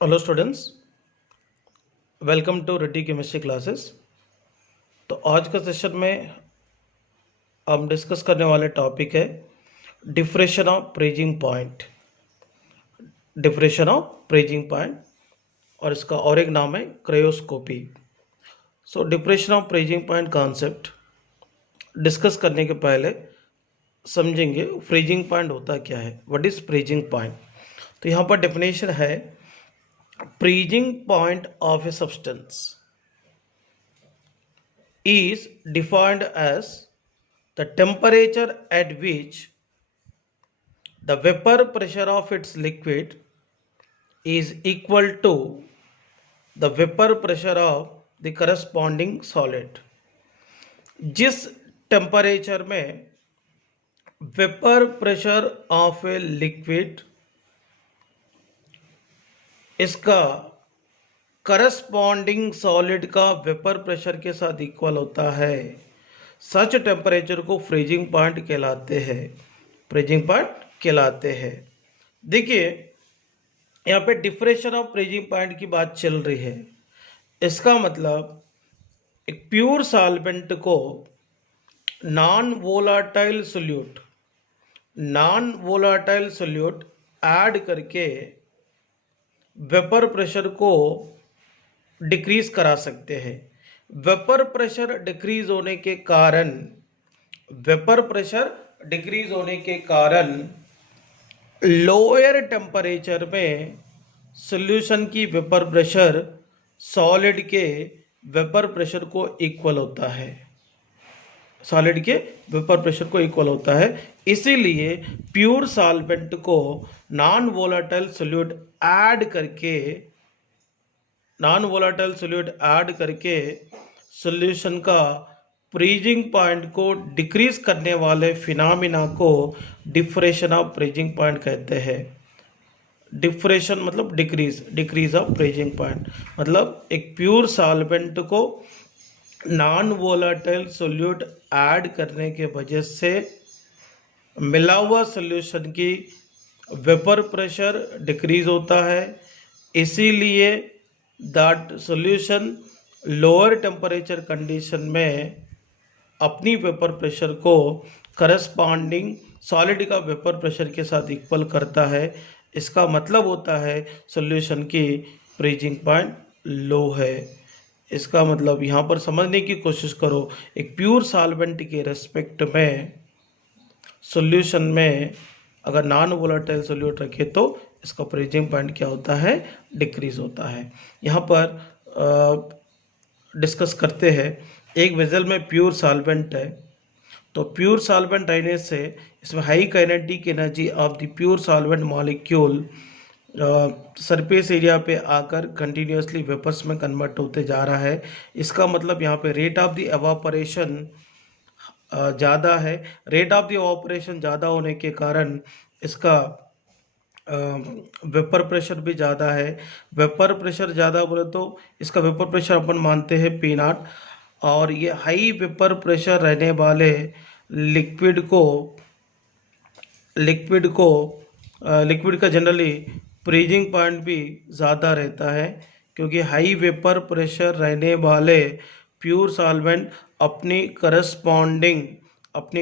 Hello students, welcome to Reddy chemistry classes. तो आज का सेशन में हम डिस्कस करने वाले टॉपिक है diffraction of praising point. Diffraction of praising point और इसका और एक नाम है क्रायोस्कोपी। सो diffraction of praising point concept discuss करने के पहले समझेंगे फ्रीजिंग पॉइंट होता क्या है, व्हाट इज फ्रीजिंग पॉइंट। तो यहाँ पर डेफिनेशन है freezing point of a substance is defined as the temperature at which the vapor pressure of its liquid is equal to the vapor pressure of the corresponding solid। जिस temperature में vapour pressure of a liquid इसका corresponding solid का vapour pressure के साथ equal होता है, सच temperature को freezing point कहलाते हैं। फ्रीजिंग पॉइंट कहलाते हैं। देखिए यहाँ पे डिफ्रेक्शन ऑफ फ्रीजिंग पॉइंट की बात चल रही है। इसका मतलब एक प्योर सॉल्वेंट को नॉन वोलाटाइल सोल्यूट ऐड करके वेपर प्रेशर को डिक्रीज करा सकते हैं। वेपर प्रेशर डिक्रीज होने के कारण लोअर टेम्परेचर में सॉल्यूशन की वेपर प्रेशर सॉलिड के वेपर प्रेशर को इक्वल होता है। इसीलिए प्योर सॉल्वेंट को नॉन वोलाटाइल सोल्यूट ऐड करके सॉल्यूशन का फ्रीजिंग पॉइंट को डिक्रीज करने वाले फिनोमेना को डिफ्रेक्शन ऑफ फ्रीजिंग पॉइंट कहते हैं। डिफ्रेक्शन मतलब डिक्रीज ऑफ फ्रीजिंग पॉइंट मतलब एक प्योर सॉल्वेंट को नॉन वोलाटाइल सोल्यूट ऐड करने के वजह से मिला हुआ सॉल्यूशन की वेपर प्रेशर डिक्रीज होता है। इसीलिए that solution lower temperature condition में अपनी वेपर प्रेशर को करस्पॉन्डिंग सॉलिड का वेपर प्रेशर के साथ इक्वल करता है। इसका मतलब होता है सॉल्यूशन की फ्रीजिंग पॉइंट लो है। इसका मतलब यहाँ पर समझने की कोशिश करो, एक प्योर सॉल्वेंट के रेस्पेक्ट में सॉल्यूशन में अगर नॉन वोलाटाइल सोल्यूट रखे तो इसका फ्रीजिंग पॉइंट क्या होता है, डिक्रीज होता है। यहाँ पर डिस्कस करते हैं, एक वेसल में प्योर सॉल्वेंट है तो प्योर सॉल्वेंट रहने से इसमें high kinetic energy of the pure solvent molecule surface area पे आकर कंटिन्यूसली वेपर्स में कन्वर्ट होते जा रहा है। इसका मतलब यहाँ पे रेट ऑफ द एवापोरेशन ज़्यादा है। रेट ऑफ द एवापोरेशन ज़्यादा होने के कारण इसका वेपर प्रेशर भी ज़्यादा है। वेपर प्रेशर ज़्यादा बोले तो इसका वेपर प्रेशर अपन मानते हैं पी नॉट, और ये हाई वेपर प्रेशर रहने वाले लिक्विड का जनरली फ्रीजिंग पॉइंट भी ज़्यादा रहता है, क्योंकि हाई वेपर प्रेशर रहने वाले प्योर सॉल्वेंट अपनी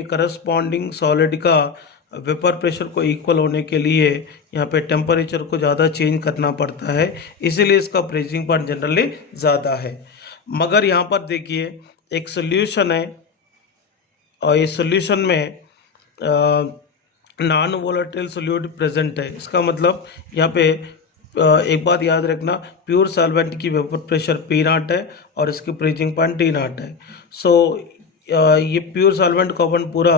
करस्पॉन्डिंग सॉलिड का वेपर प्रेशर को इक्वल होने के लिए यहाँ पे टेम्परेचर को ज़्यादा चेंज करना पड़ता है, इसीलिए इसका फ्रीजिंग पॉइंट जनरली ज़्यादा है। मगर यहाँ पर देखिए एक सॉल्यूशन है और इस सॉल्यूशन में नॉन वोलाटाइल सोल्यूट प्रेजेंट है। इसका मतलब यहाँ पे एक बात याद रखना, प्योर सॉल्वेंट की वेपर प्रेशर पी नॉट है और इसकी फ्रीजिंग पॉइंट टी नॉट है। सो ये प्योर सॉल्वेंट को अपन पूरा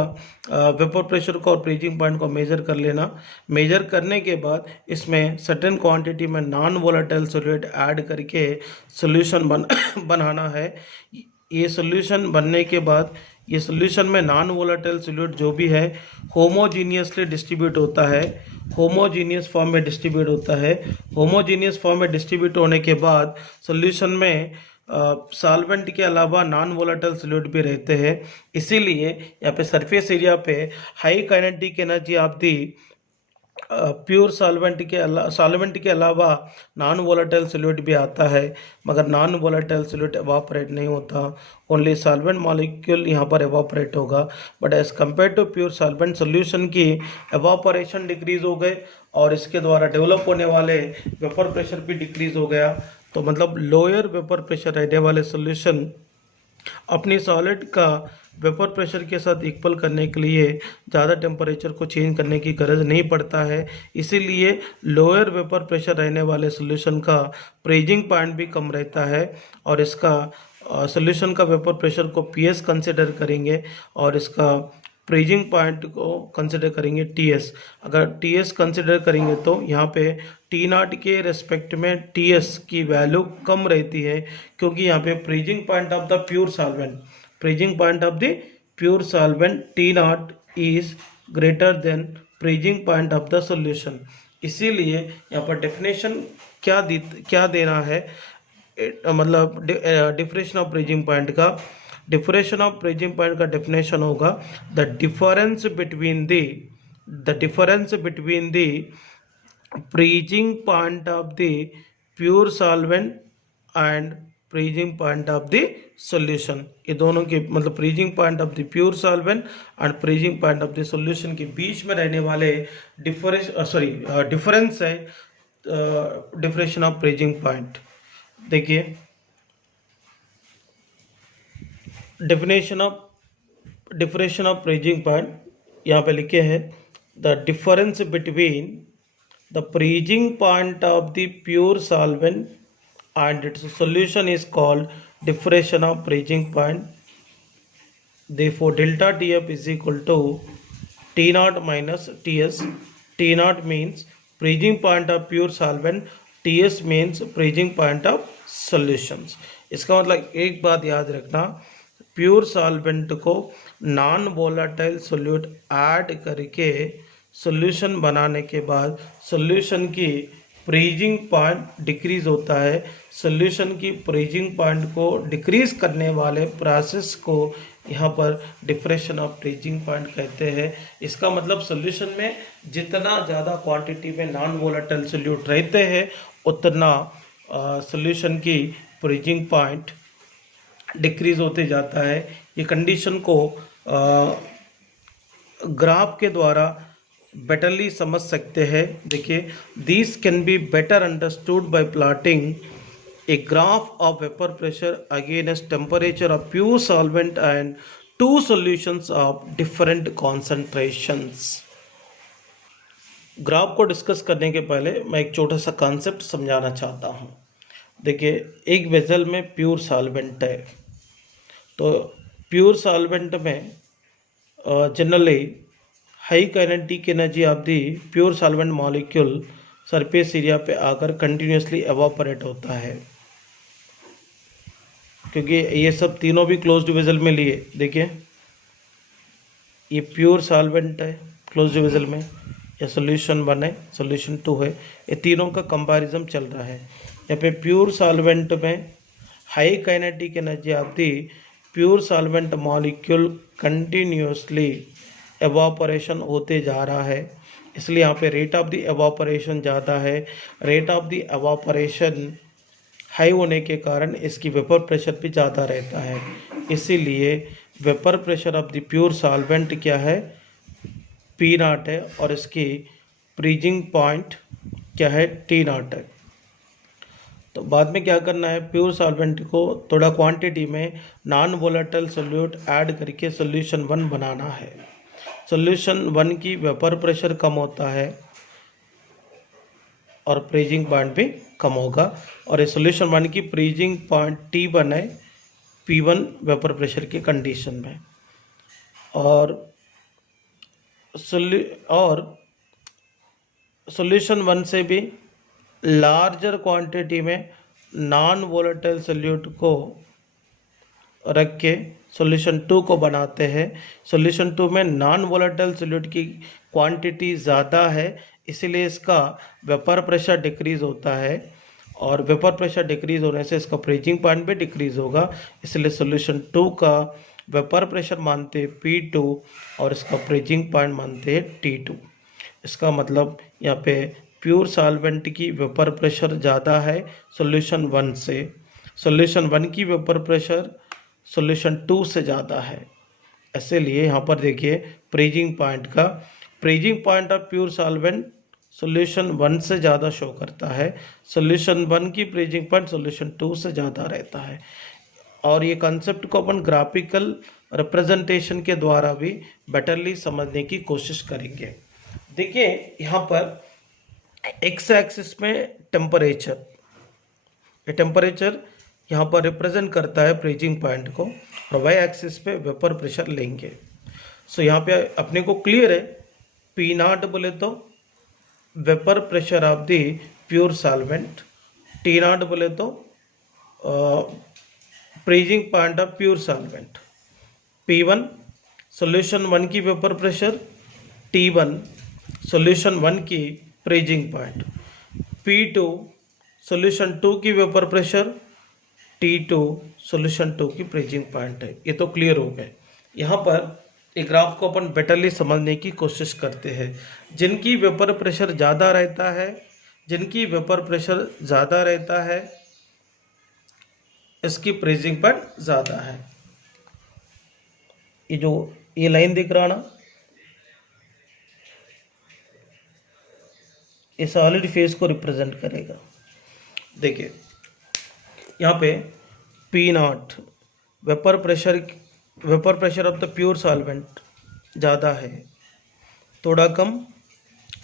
वेपर प्रेशर को और फ्रीजिंग पॉइंट को मेजर कर लेना। मेजर करने के बाद इसमें सर्टेन क्वांटिटी में नॉन वोलाटाइल सोल्यूट ऐड करके सॉल्यूशन बनाना है। ये सॉल्यूशन बनने के बाद ये सॉल्यूशन में नॉन वोलाटाइल सोल्यूट जो भी है होमोजीनियसली डिस्ट्रीब्यूट होता है, होमोजीनियस फॉर्म में डिस्ट्रीब्यूट होता है। होमोजीनियस फॉर्म में डिस्ट्रीब्यूट होने के बाद सॉल्यूशन में सॉल्वेंट के अलावा नॉन वोलाटाइल सोल्यूट भी रहते हैं। इसीलिए यहाँ पे सरफेस एरिया पे high kinetic energy of the pure solvent के अलावा नॉन वोलेटाइल सॉल्यूट भी आता है, मगर नॉन वोलेटाइल सॉल्यूट एवापोरेट नहीं होता, ओनली सॉल्वेंट मॉलिक्यूल यहाँ पर एवापोरेट होगा। But as compare to pure solvent solution की एवापोरेशन डिक्रीज हो गए और इसके द्वारा डेवलप होने वाले वेपर प्रेशर भी डिक्रीज हो गया। तो मतलब लोअर वेपर प्रेशर रहने वाले सोल्यूशन अपनी सॉलिड का वेपर प्रेशर के साथ इक्वल करने के लिए ज़्यादा टेम्परेचर को चेंज करने की गरज नहीं पड़ता है। इसीलिए लोअर वेपर प्रेशर रहने वाले सोल्यूशन का फ्रीजिंग पॉइंट भी कम रहता है और इसका सोल्यूशन का वेपर प्रेशर को पीएस कंसिडर करेंगे और इसका फ्रीजिंग पॉइंट को कंसिडर करेंगे टीएस। अगर टीएस कंसिडर करेंगे तो यहाँ पे टी नॉट के रेस्पेक्ट में टीएस की वैल्यू कम रहती है, क्योंकि यहाँ पे freezing point of the pure solvent T not is greater than freezing point of the solution. इसीलिए यहाँ पर डेफिनेशन क्या देना है, मतलब डिफरेंशियल ऑफ फ्रीजिंग पॉइंट का डेफिनेशन होगा the difference between the freezing point of the pure solvent and freezing point of the solution. ये दोनों के मतलब freezing point of the pure solvent and freezing point of the solution के बीच में रहने वाले डिफरेंस है डिफरेंशियल ऑफ फ्रीजिंग पॉइंट। देखिए डेफिनेशन ऑफ फ्रीजिंग पॉइंट यहाँ पे लिखे हैं the difference between the freezing point of the pure solvent and its solution is called diffraction of freezing point. Therefore delta TF is equal to T naught minus TS. T naught means freezing point of pure solvent, TS means freezing point of solutions. इसका मतलब एक बात याद रखना, pure solvent को non volatile solute add करके solution बनाने के बाद सोल्यूशन की फ्रीजिंग पॉइंट डिक्रीज होता है। सोल्यूशन की फ्रीजिंग पॉइंट को डिक्रीज करने वाले प्रोसेस को यहाँ पर डिफरेंशियल ऑफ फ्रीजिंग पॉइंट कहते हैं। इसका मतलब सोल्यूशन में जितना ज़्यादा क्वांटिटी में नॉन वोलेटाइल सोल्यूट रहते हैं उतना सोल्यूशन की फ्रीजिंग पॉइंट डिक्रीज होते जाता है। ये कंडीशन को ग्राफ के द्वारा बेटरली समझ सकते हैं। देखिए this can be better understood by plotting a graph of vapour pressure against temperature of pure solvent and two solutions of different concentrations. Graph को डिस्कस करने के पहले मैं एक छोटा सा कॉन्सेप्ट समझाना चाहता हूँ। देखिए एक वेसल में प्योर सॉल्वेंट है, तो प्योर सॉल्वेंट में generally high kinetic energy of the pure solvent molecule surface area पे आकर कंटिन्यूसली एवापोरेट होता है, क्योंकि ये सब तीनों भी क्लोज्ड वेसल में लिए। देखिए ये प्योर सॉल्वेंट है क्लोज्ड वेसल में, या सोल्यूशन 1 है, सोल्यूशन 2 है, ये तीनों का कंपैरिजन चल रहा है। यहाँ पे प्योर सॉल्वेंट में high kinetic energy of the pure solvent molecule continuously evaporation होते जा रहा है, इसलिए यहाँ पे रेट ऑफ द एवापोरेशन ज़्यादा है। Rate of the evaporation high होने के कारण इसकी वेपर प्रेशर भी ज़्यादा रहता है, इसीलिए vapour pressure of the pure solvent क्या है, पी नॉट है, और इसकी फ्रीजिंग पॉइंट क्या है, टी नॉट है। तो बाद में क्या करना है, प्योर सॉल्वेंट को थोड़ा क्वांटिटी में नॉन वोलेटाइल सोल्यूट ऐड करके सोल्यूशन 1 बनाना है। सोल्यूशन 1 की वेपर प्रेशर कम होता है और फ्रीजिंग पॉइंट भी कम होगा, और इस सोल्यूशन 1 की फ्रीजिंग पॉइंट T1 है P1 वेपर प्रेशर की कंडीशन में, और सोल्यूशन 1 से भी लार्जर क्वांटिटी में नॉन वोलेटाइल सोल्यूट को रख के सोल्यूशन 2 को बनाते हैं। सोल्यूशन 2 में नॉन वोलेटाइल सोल्यूट की क्वांटिटी ज़्यादा है, इसीलिए इसका वेपर प्रेशर डिक्रीज़ होता है, और वेपर प्रेशर डिक्रीज़ होने से इसका फ्रीजिंग पॉइंट भी डिक्रीज़ होगा, इसलिए सोल्यूशन 2 का वेपर प्रेशर मानते हैं P2 और इसका फ्रीजिंग पॉइंट मानते हैं T2। इसका मतलब यहाँ पे प्योर सॉल्वेंट की वेपर प्रेशर ज़्यादा है सॉल्यूशन 1 से, सॉल्यूशन 1 की वेपर प्रेशर सॉल्यूशन 2 से ज़्यादा है। इसीलिए यहाँ पर देखिए freezing point of pure solvent solution 1 से ज़्यादा शो करता है, सॉल्यूशन 1 की फ्रीजिंग पॉइंट सॉल्यूशन 2 से ज़्यादा रहता है। और ये कंसेप्ट को अपन ग्राफिकल रिप्रेजेंटेशन के द्वारा भी बेटरली समझने की कोशिश करेंगे। देखिए यहाँ पर एक्स एक्सिस में टेम्परेचर, ये टेम्परेचर यहाँ पर रिप्रेजेंट करता है फ्रीजिंग पॉइंट को, और वाई एक्सिस पे वेपर प्रेशर लेंगे। सो यहाँ पे अपने को क्लियर है, पी नॉट बोले तो vapour pressure of the pure solvent, T not बोले तो freezing point of pure solvent, P1 solution 1 की वेपर प्रेशर, T1 सॉल्यूशन 1 की फ्रीजिंग पॉइंट, P2 सॉल्यूशन 2 की वेपर प्रेशर, T2 सॉल्यूशन 2 की फ्रीजिंग पॉइंट है। ये तो क्लियर हो गए। यहाँ पर एक ग्राफ को अपन बेटरली समझने की कोशिश करते हैं। जिनकी वेपर प्रेशर ज़्यादा रहता है, जिनकी वेपर प्रेशर ज़्यादा रहता है, इसकी फ्रीजिंग पॉइंट ज़्यादा है। ये लाइन दिख रहा ना, ये सॉलिड फेज को रिप्रेजेंट करेगा। देखिए यहाँ पे P not vapour pressure of the pure solvent ज़्यादा है, थोड़ा कम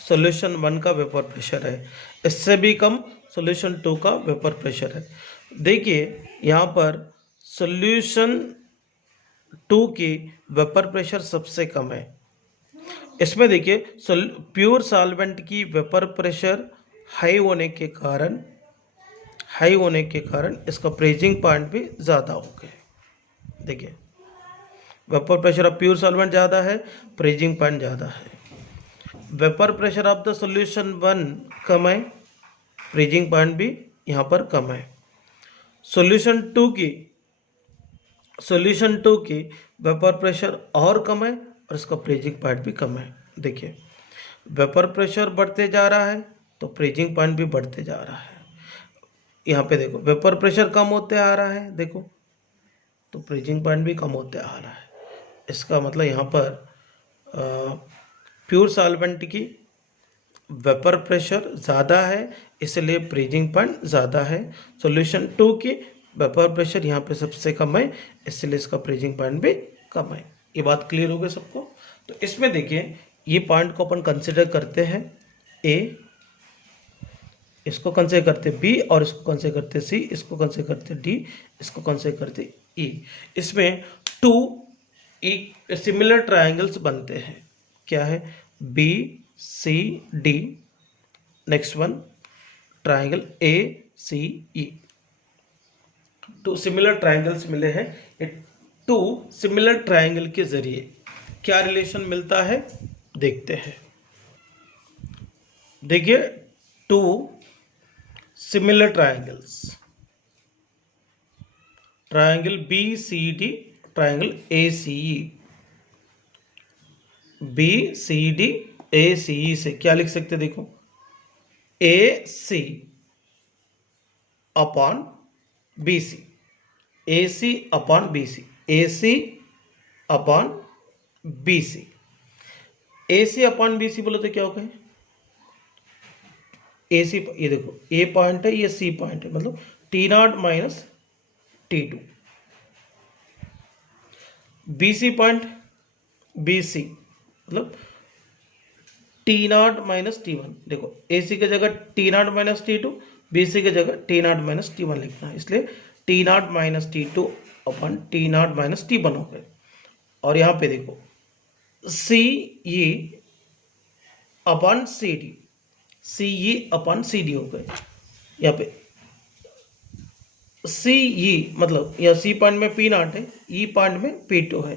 सॉल्यूशन 1 का वेपर प्रेशर है, इससे भी कम सॉल्यूशन 2 का वेपर प्रेशर है। देखिए यहाँ पर सॉल्यूशन 2 की वेपर प्रेशर सबसे कम है। इसमें देखिए प्योर सॉल्वेंट की वेपर प्रेशर हाई होने के कारण इसका फ्रीजिंग पॉइंट भी ज़्यादा हो गया। देखिए vapour pressure of pure solvent ज़्यादा है, फ्रीजिंग पॉइंट ज़्यादा है। Vapour pressure of the solution 1 कम है, फ्रीजिंग पॉइंट भी यहाँ पर कम है। सॉल्यूशन 2 की वेपर प्रेशर और कम है और इसका फ्रीजिंग पॉइंट भी कम है। देखिए वेपर प्रेशर बढ़ते जा रहा है तो फ्रीजिंग पॉइंट भी बढ़ते जा रहा है। यहाँ पे देखो वेपर प्रेशर कम होते आ रहा है, देखो तो फ्रीजिंग पॉइंट भी कम होते आ रहा है। इसका मतलब यहाँ पर प्योर सॉल्वेंट की वेपर प्रेशर ज़्यादा है, इसलिए फ्रीजिंग पॉइंट ज़्यादा है। सॉल्यूशन 2 की वेपर प्रेशर यहाँ पे सबसे कम है, इसलिए इसका फ्रीजिंग पॉइंट भी कम है। ये बात क्लियर हो गई सबको। तो इसमें देखिए ये पॉइंट को अपन कंसिडर करते हैं ए, इसको कंसिडर करते बी, और इसको कंसिडर करते सी, इसको कंसिडर करते डी, इसको कंसिडर करते ई। इसमें 2 सिमिलर ट्रायंगल्स बनते हैं। क्या है? B C D, next one triangle A C E. 2 similar triangles मिले हैं। ये 2 सिमिलर ट्रायंगल के जरिए क्या रिलेशन मिलता है देखते हैं। देखिए 2 similar triangles, triangle B C D, triangle A C E. B C D A C E से क्या लिख सकते, देखो ए C upon B C, A C upon B C, A C upon B C. A C upon B C बोलो तो क्या होगा? ए सी, ये देखो ए पॉइंट है, ये सी पॉइंट है, मतलब T naught minus T two. B C point B C मतलब T naught minus T one. देखो ए सी की जगह T naught minus T two, B C की जगह T naught minus T one लिखना है, इसलिए T naught minus T two upon T naught minus T one हो गए। और यहाँ पे देखो C E upon C D, C E upon C D हो गए। यहाँ पे सी ई मतलब यह सी पॉइंट में पी नॉट है, ई पॉइंट में पी टू है,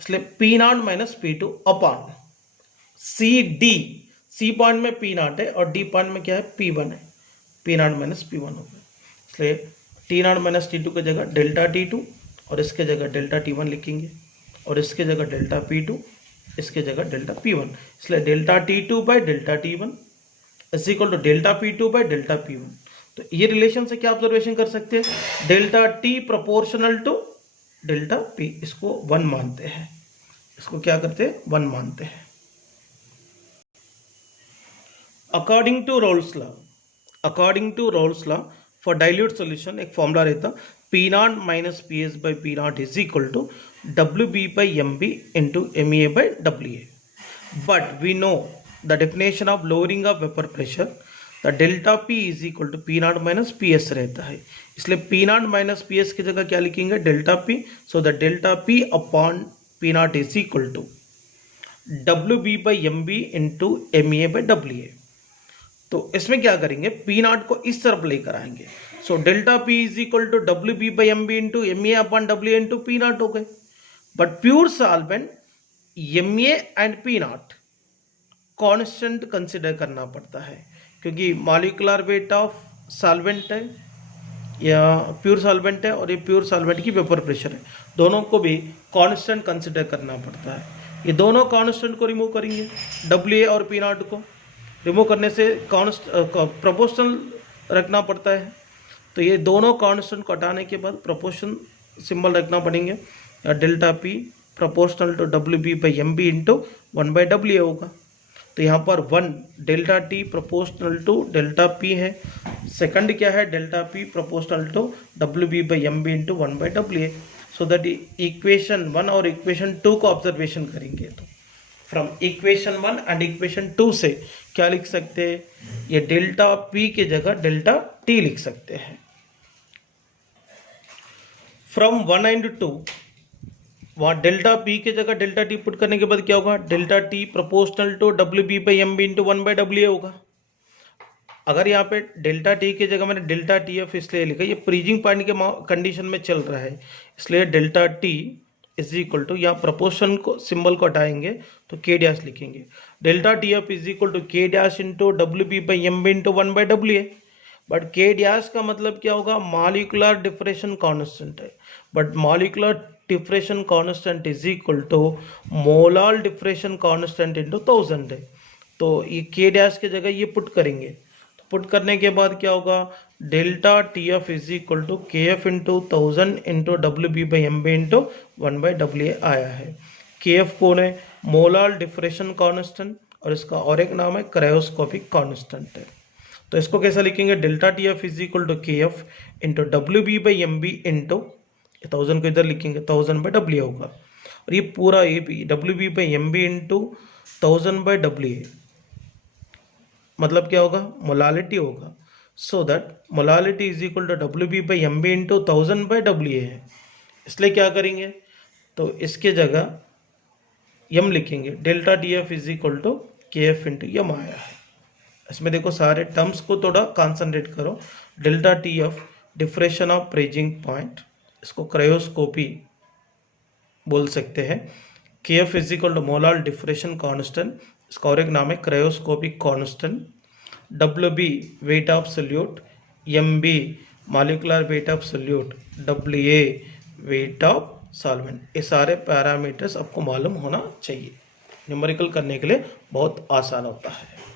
इसलिए P naught minus P two upon C D. C point में पी नॉट है और डी पॉइंट में क्या है? पी वन है, P naught minus P one हो गया। इसलिए T naught minus T two की जगह डेल्टा टी टू, और इसके जगह डेल्टा टी वन लिखेंगे, और इसके जगह डेल्टा पी टू, इसके जगह डेल्टा पी वन। इसलिए delta T two by delta T one is equal to delta P2 by delta P1। तो ये रिलेशन से क्या ऑब्जर्वेशन कर सकते हैं, delta T proportional to delta P, इसको 1 मानते हैं, इसको क्या करते हैं 1 मानते हैं। According to Raoult's law for dilute solution एक फॉर्मूला रहता P0 minus PS by P0 is equal to WB by MB into MEA by WA। But we know the definition of lowering of vapour pressure, the delta P is equal to P0 minus PS रहता है, इसलिए P0 minus PS की जगह क्या लिखेंगे delta P। So the delta P upon P0 is equal to WB by MB into MEA by WA। तो इसमें क्या करेंगे, P0 को इस तरफ लेकर आएंगे, so delta P is equal to WB by MB into MEA upon WA into P0 हो गए। But pure solvent MEA and P0 constant consider करना पड़ता है, क्योंकि मॉलिक्यूलर वेट ऑफ सॉल्वेंट है या प्योर सॉल्वेंट है और ये प्योर सॉल्वेंट की वेपर प्रेशर है, दोनों को भी कांस्टेंट कंसिडर करना पड़ता है। ये दोनों कांस्टेंट को रिमूव करेंगे, WA और P0 को रिमूव करने से प्रोपोर्शनल रखना पड़ता है, तो ये दोनों कांस्टेंट को हटाने के बाद प्रोपोर्शन सिंबल रखना पड़ेंगे, delta P proportional to WB by MB into 1 by WA होगा। तो यहाँ पर 1 delta T proportional to delta P है, सेकंड क्या है delta P proportional to WB by MB into 1 by WA। So that equation 1 और इक्वेशन 2 को observation करेंगे, तो फ्रॉम इक्वेशन 1 एंड इक्वेशन 2 से क्या लिख सकते हैं, ये डेल्टा P की जगह डेल्टा T लिख सकते हैं। फ्रॉम 1 एंड 2 वहाँ डेल्टा P की जगह डेल्टा T पुट करने के बाद क्या होगा, delta T proportional to WB by MB into 1 by WA होगा। अगर यहाँ पे डेल्टा T की जगह मैंने डेल्टा TF इसलिए लिखा, ये फ्रीजिंग पॉइंट के कंडीशन में चल रहा है, इसलिए delta T is equal to, यहाँ प्रपोर्शन को सिंबल को हटाएंगे तो K डैश लिखेंगे, delta TF is equal to K dash into WB by MB into 1 by WA। But K dash का मतलब क्या होगा, मॉलिक्यूलर डिफरेंशियल कांस्टेंट है, but molecular differential constant is equal to molar differential constant into 1000 है। तो ये K dash की जगह ये पुट करेंगे, तो पुट करने के बाद क्या होगा, delta TF is equal to KF into 1000 into WB by MB into 1 by WA आया है। KF कौन है, मोलर डिफरेंशियल कांस्टेंट, और इसका और एक नाम है क्रायोस्कोपिक कांस्टेंट है। तो इसको कैसा लिखेंगे, delta TF is equal to KF into WB by MB into 1000 को इधर लिखेंगे 1000 बाई WA होगा, और ये पूरा ये भी WB by MB into 1000 by WA मतलब क्या होगा, मोलालिटी होगा। So that molality is equal to WB by MB into 1000 by WA है, इसलिए क्या करेंगे, तो इसके जगह M लिखेंगे, delta TF is equal to KF into M आया है। इसमें देखो सारे टर्म्स को थोड़ा कॉन्सेंट्रेट करो, delta TF differential of freezing point, इसको क्रायोस्कोपी बोल सकते हैं, KF is equal to molar differential constant, इसका और एक नाम है cryoscopic constant, WB weight of solute, MB molecular weight of solute, WA weight of solvent. ये सारे पैरामीटर्स आपको मालूम होना चाहिए, न्यूमेरिकल करने के लिए बहुत आसान होता है।